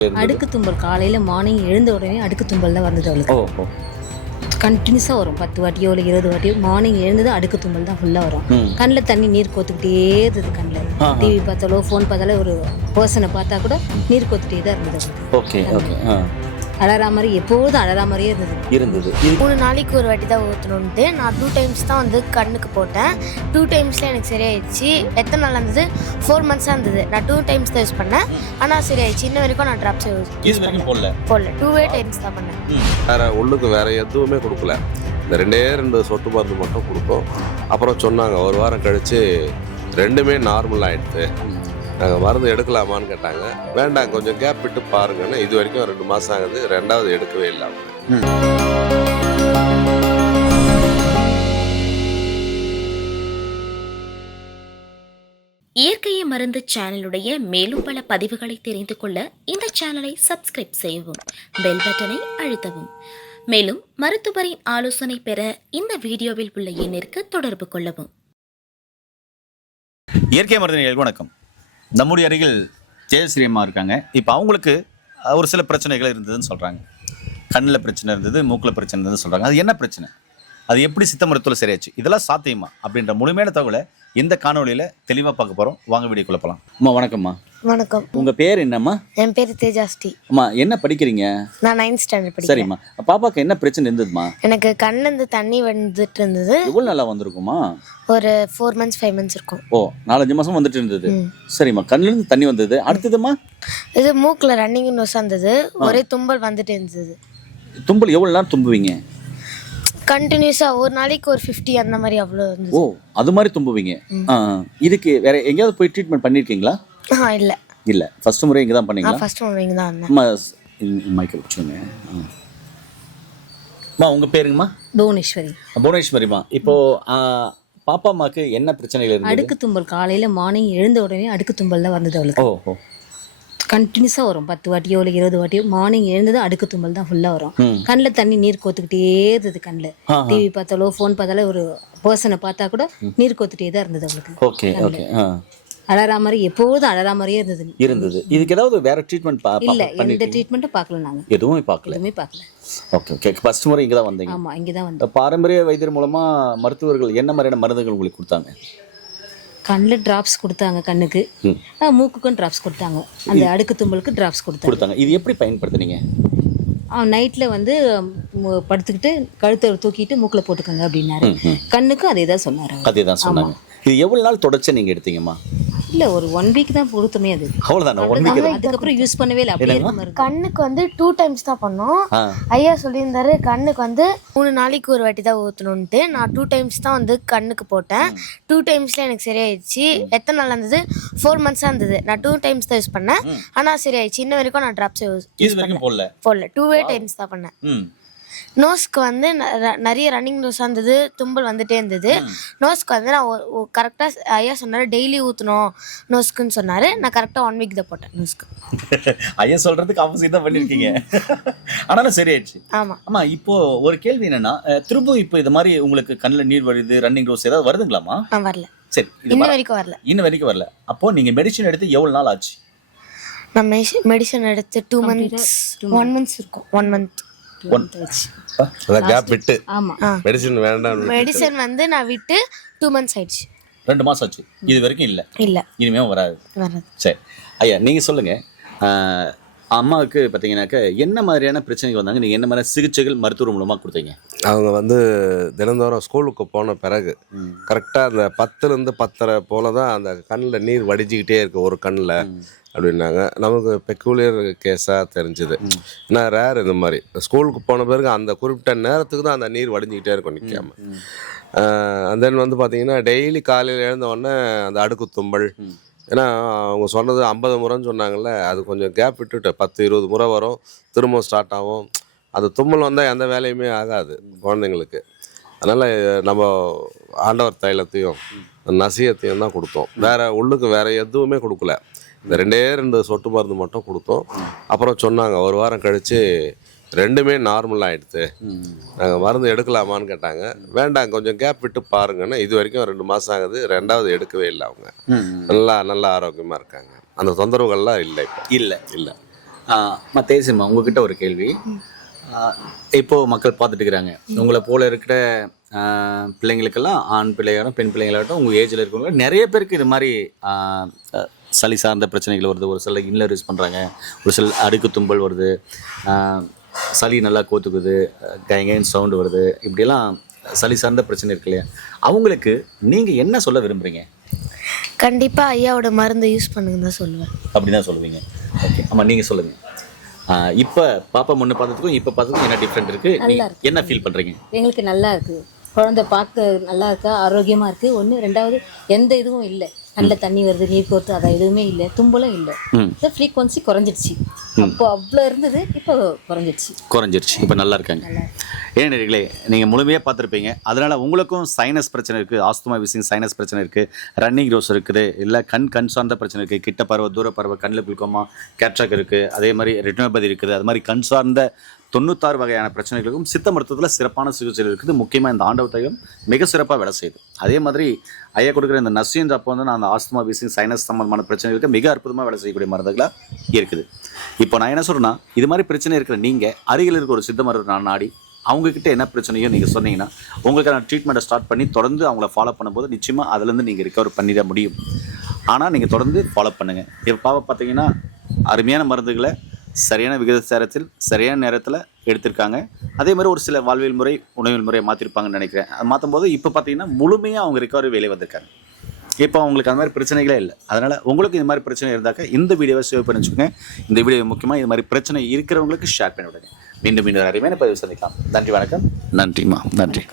அடுக்கு தும்பல் காலையில் மார்னிங் எழுந்த உடனே அடுக்கு தும்பல் தான் வந்தது அவளுக்கு. ஓ கண்டினியூஸாக வரும் 10 வாட்டியோ இல்லை 20 வாட்டியோ மார்னிங் எழுந்தது அடுக்கு தும்பல் தான் ஃபுல்லாக வரும். கண்ணில் தண்ணி நீர் கோத்துக்கிட்டே இருந்தது. கண்ணில் டிவி பார்த்தாலோ ஃபோன் பார்த்தாலோ ஒரு பர்சனை பார்த்தா கூட நீர் கோத்துட்டே தான் இருந்தது. ஓகே ஓகே அழறா மாதிரி எப்போதும் அழறா மாதிரியே இருந்தது. 3 நாளைக்கு ஒரு வாட்டி தான் ஊற்றணுன்ட்டு நான் 2 டைம்ஸ் தான் வந்து கண்ணுக்கு போட்டேன். 2 டைம்ஸில் எனக்கு சரியாயிடுச்சு. எத்தனை நாள் இருந்தது? 4 மந்த்ஸாக இருந்தது. நான் 2 டைம்ஸ் தான் யூஸ் பண்ணேன். ஆனால் சரியாயிடுச்சு. இன்ன வரைக்கும் நான் ட்ராப்ஸ் யூஸ் போடல 2 டைம்ஸ் தான் பண்ணேன். வேற உள்ளுக்கு வேற எதுவுமே கொடுக்கல. இந்த 2 சொட்டு மருந்து மட்டும் கொடுத்தோம். அப்புறம் சொன்னாங்க ஒரு வாரம் கழிச்சு 2மே நார்மல் ஆயிடுது, நாங்கள் மருந்து எடுக்கலாமான்னு கேட்டாங்க. வேண்டாம் கொஞ்சம் கேப் விட்டு பாருங்கன்னு. இது வரைக்கும் 2 மாதம் ஆகுது, 2வது எடுக்கவே இல்லை அவங்க. இயற்கையை மருந்து சேனலுடைய மேலும் பல பதிவுகளை தெரிந்து கொள்ள இந்த சேனலை சப்ஸ்கிரைப் செய்யவும், பெல் பட்டனை அழுத்தவும். மேலும் மருத்துவரின் ஆலோசனை பெற இந்த வீடியோவில் உள்ள எண்ணிற்கு தொடர்பு கொள்ளவும். இயற்கை மருந்து நேயர்களுக்கு வணக்கம். நம்முடைய அருகில் ஜெயஸ்ரீ அம்மா இருக்காங்க. இப்போ அவங்களுக்கு ஒரு சில பிரச்சனைகள் இருந்ததுன்னு சொல்கிறாங்க. கண்ணில் பிரச்சனை இருந்தது, மூக்கில் பிரச்சனை இருந்ததுன்னு சொல்கிறாங்க. அது என்ன பிரச்சனை, அது எப்படி சித்த மருத்துவத்தில் சரியாச்சு, இதெல்லாம் சாத்தியமா அப்படின்ற முழுமையான தகவலை இந்த காணொலியில் தெளிவாக பார்க்க போகிறோம். வாங்க வீடியோக்குள்ள போகலாம். அம்மா வணக்கம்மா. வணக்கம். உங்கள் பேர் என்னம்மா? என் பேர் தேஜாஸ்ரீ. அம்மா என்ன படிக்கிறீங்க? நான் 9th ஸ்டாண்டர்ட் படிக்கிறேன். சரிம்மா. பாப்பாக்கு என்ன பிரச்சனை இருந்ததுமா? எனக்கு கண்ணிலேருந்து தண்ணி வந்துட்டு இருந்தது. எவ்வளோ நல்லா வந்திருக்குமா? ஒரு 4 மந்த்ஸ் 5 மந்த்ஸ் இருக்கும். ஓ 4-5 மாதம் வந்துட்டு இருந்தது. சரிம்மா. கண்ணிலேருந்து தண்ணி வந்தது. அடுத்ததுமா இது மூக்கில் ரன்னிங் நோஸ் வந்தது. ஒரே தும்பல் வந்துட்டு இருந்தது. தும்பல் எவ்வளோ நேரம் தும்புவீங்க? கண்டினியூஸாக ஒரு நாளைக்கு ஒரு 50 அந்த மாதிரி அவ்வளோ இருந்தது. ஓ அது மாதிரி தும்புவீங்க. இதுக்கு வேற எங்கேயாவது போய் ட்ரீட்மெண்ட் பண்ணியிருக்கீங்களா? இல்லை இல்லை, ஃபர்ஸ்ட் முறை இங்கே தான் பண்ணீங்களா? ஃபர்ஸ்ட் முறை இங்கே தான் வந்தேன். அம்மா மைக்கை வச்சுங்க. அம்மா உங்கள் பேருங்கம்மா? புவனேஸ்வரி. புவனேஸ்வரிம்மா. இப்போ பாப்பா அம்மாவுக்கு என்ன பிரச்சனைகள் இருக்கு? அடுக்கு தும்பல் காலையில் மார்னிங் எழுந்த உடனே அடுக்கு தும்பல் தான் வந்தது அவளுக்கு. ஓ கண்டினியூஸாக வரும் 10 வாட்டியோ இல்லை 20 வாட்டியோ மார்னிங் எழுந்தது அடுக்கு தும்பல் தான் ஃபுல்லாக வரும். கண்ணில் தண்ணி நீர் கோத்துக்கிட்டே இருந்தது. கண்ணில் டிவி பார்த்தாலோ ஃபோன் பார்த்தாலோ ஒரு பர்சனை பார்த்தா கூட நீர் கோத்துட்டே தான் இருந்தது அவளுக்கு. ஓகே ஓகே அழறா மாதிரி எப்போதும் அழறா மாதிரியே இருந்தது. இதுக்கு ஏதாவது வேற ட்ரீட்மெண்ட் இல்லை, எந்த ட்ரீட்மெண்ட்டும் பார்க்கல. நாங்கள் எதுவுமே பார்க்கல. Okay okay. ஃபர்ஸ்ட் முறை இங்கே தான் வந்தீங்க? ஆமாம், இங்கே தான் வந்தோம். பாரம்பரிய வைத்தியர் மூலமா மருத்துவர்கள் என்ன மாதிரியான மருந்துகள் உங்களுக்கு கொடுத்தாங்க? கண்ணில் டிராப்ஸ் கொடுத்தாங்க, கண்ணுக்கு மூக்குக்கும் டிராப்ஸ் கொடுத்தாங்க, அந்த அடுக்கு தும்பலுக்கு டிராப்ஸ் கொடுத்தாங்க. இது எப்படி பயன்படுத்துனீங்க? நைட்டில் வந்து படுத்துக்கிட்டு கழுத்தை தூக்கிட்டு மூக்கில் போட்டுக்கோங்க அப்படின்னாரு. கண்ணுக்கும் அதே தான் சொன்னார். அதே தான் சொன்னாங்க. இது எவ்வளோ நாள் தொடர்ச்சி நீங்கள் எடுத்தீங்கம்மா? இல்லை, ஒரு 1 வீக் தான் கொடுத்தோமே. அது அவ்வளோதானே? 1 வீக். அதுக்கப்புறம் யூஸ் பண்ணவே இல்லை, அப்படியே இருக்கு. கண்ணுக்கு வந்து 2 டைம்ஸ் தான் பண்ணோம். ஐயா சொல்லியிருந்தாரு கண்ணுக்கு வந்து 3 நாளைக்கு ஒரு வாட்டி தான் ஊற்றணுன்ட்டு. நான் 2 டைம்ஸ் தான் வந்து கண்ணுக்கு போட்டேன். 2 டைம்ஸில் எனக்கு சரியாயிடுச்சு. எத்தனை நாள் இருந்தது? 4 மந்த்ஸாக இருந்தது. நான் 2 டைம்ஸ் தான் யூஸ் பண்ணேன். ஆனால் சரியாயிடுச்சு. இன்ன வரைக்கும் நான் ட்ராப்ஸ் யூஸ் போடல 2 டைம்ஸ் தான் பண்ணேன். நோஸ்க்கு வந்து நிறைய ரன்னிங் நோஸ் இருந்தது, தும்பல் வந்துட்டே இருந்தது. நோஸ்க்கு வந்து நான் கரெக்டாக ஐயா சொன்னார் டெய்லி ஊற்றணும் நோஸ்க்குன்னு சொன்னார். நான் கரெக்டாக 1 வீக் தான் போட்டேன் நோஸ்க்கு. ஐயா சொல்கிறதுக்கு ஆப்போசிட் தான் பண்ணியிருக்கீங்க. ஆனாலும் சரியாயிடுச்சு. ஆமாம். ஆமாம். இப்போ ஒரு கேள்வி என்னன்னா, திரும்ப இப்போ இது மாதிரி உங்களுக்கு கண்ணில் நீர் வருது, ரன்னிங் நோஸ் ஏதாவது வருதுங்களாமா? வரல. சரி, இன்ன வரைக்கும் வரல. அப்போ நீங்கள் மெடிசன் எடுத்து எவ்வளோ நாள் ஆச்சு? நான் மெடிசன் எடுத்து 2 மந்த்ஸ் 1 மந்த்ஸ் இருக்கும். 1 மந்த் கேப் விட்டு. ஆமாம், மெடிசன் வேண்டாம். மெடிசன் வந்து நான் விட்டு 2 மந்த்ஸ் ஆயிடுச்சு. 2 மாதம் ஆச்சு. இது வரைக்கும் இல்லை, இனிமே வராது. வராது. சரி ஐயா, நீங்கள் சொல்லுங்கள். அம்மாவுக்கு பார்த்தீங்கன்னாக்கா என்ன மாதிரியான பிரச்சனைகள் வந்தாங்க? நீங்கள் என்ன மாதிரி சிகிச்சைகள் மருத்துவர் மூலமாக கொடுத்தீங்க? அவங்க வந்து தினந்தோறும் ஸ்கூலுக்கு போன பிறகு கரெக்டாக அந்த 10லேருந்து 10:30 போல தான் அந்த கண்ணில் நீர் வடிஞ்சிக்கிட்டே இருக்குது ஒரு கண்ணில் அப்படின்னாங்க. நமக்கு பெக்குலியர் கேஸாக தெரிஞ்சுது. ஏன்னா ரேர் இந்த மாதிரி ஸ்கூலுக்கு போன பிறகு அந்த குறிப்பிட்ட நேரத்துக்கு தான் அந்த நீர் வடிஞ்சிக்கிட்டே இருக்கும் நிற்காம. அந்த தென் வந்து பார்த்தீங்கன்னா டெய்லி காலையில் எழுந்த உடனே அந்த அடுக்கு தும்பல். ஏன்னா அவங்க சொன்னது 50 முறைன்னு சொன்னாங்கல்ல, அது கொஞ்சம் கேப் விட்டுட்டு 10-20 முறை வரும், திரும்ப ஸ்டார்ட் ஆகும். அது தும்மல் வந்தால் எந்த வேலையுமே ஆகாது குழந்தைங்களுக்கு. அதனால் நம்ம ஆண்டவர் தைலத்தையும் நசியத்தையும் தான் கொடுத்தோம். வேறு உள்ளுக்கு வேறு எதுவுமே கொடுக்கல. இந்த 2 சொட்டு மருந்து மட்டும் கொடுத்தோம். அப்புறம் சொன்னாங்க ஒரு வாரம் கழித்து 2மே நார்மல் ஆகிடுது, நாங்கள் மருந்து எடுக்கலாமான்னு கேட்டாங்க. வேண்டாம் கொஞ்சம் கேப் விட்டு பாருங்கன்னா. இது வரைக்கும் 2 மாதம் ஆகுது, 2வது எடுக்கவே இல்லை அவங்க. நல்லா ஆரோக்கியமாக இருக்காங்க. அந்த தொந்தரவுகள்லாம் இல்லை. இப்போ இல்லை. தேசியம்மா உங்ககிட்ட ஒரு கேள்வி. இப்போது மக்கள் பார்த்துட்டு இருக்கிறாங்க, உங்களை போல் இருக்கிற பிள்ளைங்களுக்கெல்லாம் ஆண் பிள்ளையாகட்டும் பெண் பிள்ளைங்களாகட்டும் உங்கள் ஏஜில் இருக்கவங்க நிறைய பேருக்கு இது மாதிரி சளி சார்ந்த பிரச்சனைகள் வருது. ஒரு சில இன்லர் யூஸ் பண்ணுறாங்க, ஒரு சில அடுக்கு தும்பல் வருது, சளி நல்லா கோத்துக்குது, கைங்கன்னு சவுண்டு வருது, இப்படியெல்லாம் சளி சார்ந்த பிரச்சனை இருக்கு இல்லையா? அவங்களுக்கு நீங்கள் என்ன சொல்ல விரும்புகிறீங்க? கண்டிப்பாக ஐயாவோட மருந்தை யூஸ் பண்ணுங்க தான் சொல்லுவேன். அப்படி தான் சொல்லுவீங்க. ஓகே, ஆமாம், நீங்கள் சொல்லுங்கள். இப்போ பாப்பா முன்ன பார்த்ததுக்கும் இப்போ பார்த்ததுக்கும் என்ன டிஃப்ரெண்ட் இருக்குது, என்ன ஃபீல் பண்ணுறீங்க? எங்களுக்கு நல்லா இருக்குது, குழந்தை பார்க்க நல்லா இருக்கா, ஆரோக்கியமாக இருக்குது. ஒன்று, ரெண்டாவது எந்த இதுவும் இல்லை, நல்ல தண்ணி வருது, நீர் கோர்த்து அதை எதுவுமே இல்லை, தும்பலும் இல்லை, ஃப்ரீக்வன்சி குறைஞ்சிடுச்சு. அப்போ அவ்வளோ இருந்தது, இப்போ குறைஞ்சிருச்சு. இப்போ நல்லா இருக்காங்க. ஏனே நீங்கள் முழுமையாக பார்த்துருப்பீங்க. அதனால் உங்களுக்கும் சைனஸ் பிரச்சனை இருக்குது, ஆஸ்துமா வீசிங் சைனஸ் பிரச்சனை இருக்குது, ரன்னிங் ரோஸ் இருக்குது, இல்லை கண் சார்ந்த பிரச்சனை இருக்குது, கிட்ட பறவை தூர பறவை, கண்ணில் பில்கோமா, கேட்ராக் இருக்குது, அதே மாதிரி ரெட்டினோபதி இருக்குது, அது மாதிரி கண் சார்ந்த 96 வகையான பிரச்சனைகளுக்கும் சித்த மருத்துவத்தில் சிறப்பான சிகிச்சைகள் இருக்குது. முக்கியமாக இந்த ஆண்டவ தைலம் மிக சிறப்பாக வேலை செய்யுது. அதே மாதிரி ஐயா கொடுக்குற இந்த நர்சிங் அப்போ வந்து நான் அந்த ஆஸ்துமா வீசிங் சைனஸ் சம்பந்தமான பிரச்சனைகளுக்கு மிக அற்புதமாக வேலை செய்யக்கூடிய மருந்துகளாக இருக்குது. இப்போ நான் என்ன சொல்கிறேன்னா, இது மாதிரி பிரச்சனை இருக்கிற நீங்கள் அருகில் இருக்க ஒரு சித்த மருத்துவ நாடி அவங்கக்கிட்ட என்ன பிரச்சனையோ நீங்கள் சொன்னீங்கன்னா உங்களுக்கான ட்ரீட்மெண்ட்டை ஸ்டார்ட் பண்ணி தொடர்ந்து அவங்கள ஃபாலோ பண்ணும்போது நிச்சயமாக அதுலேருந்து நீங்கள் ரிகவர் பண்ணிட முடியும். ஆனால் நீங்கள் தொடர்ந்து ஃபாலோ பண்ணுங்கள். இப்போ பார்த்தீங்கன்னா அருமையான மருந்துகளை சரியான விகிதாச்சாரத்தில் சரியான நேரத்தில் எடுத்திருக்காங்க. அதே மாதிரி ஒரு சில வாழ்வியல் முறை உணவியல் முறையை மாற்றிருப்பாங்கன்னு நினைக்கிறேன். அது மாற்றும் போது இப்போ பார்த்தீங்கன்னா முழுமையாக அவங்க ரிகவரி வெளியே வந்திருக்காங்க. இப்போ அவங்களுக்கு அந்த மாதிரி பிரச்சனைகளே இல்லை. அதனால் உங்களுக்கு இது மாதிரி பிரச்சனை இருந்தாக்க இந்த வீடியோவை சேவ் பண்ணி வச்சுக்கோங்க. இந்த வீடியோ முக்கியமாக இது மாதிரி பிரச்சனை இருக்கிறவங்களுக்கு ஷேர் பண்ணி விடுங்க. மீண்டும் அருமையான பதிவு சந்திக்கலாம். நன்றி, வணக்கம். நன்றிம்மா, நன்றி.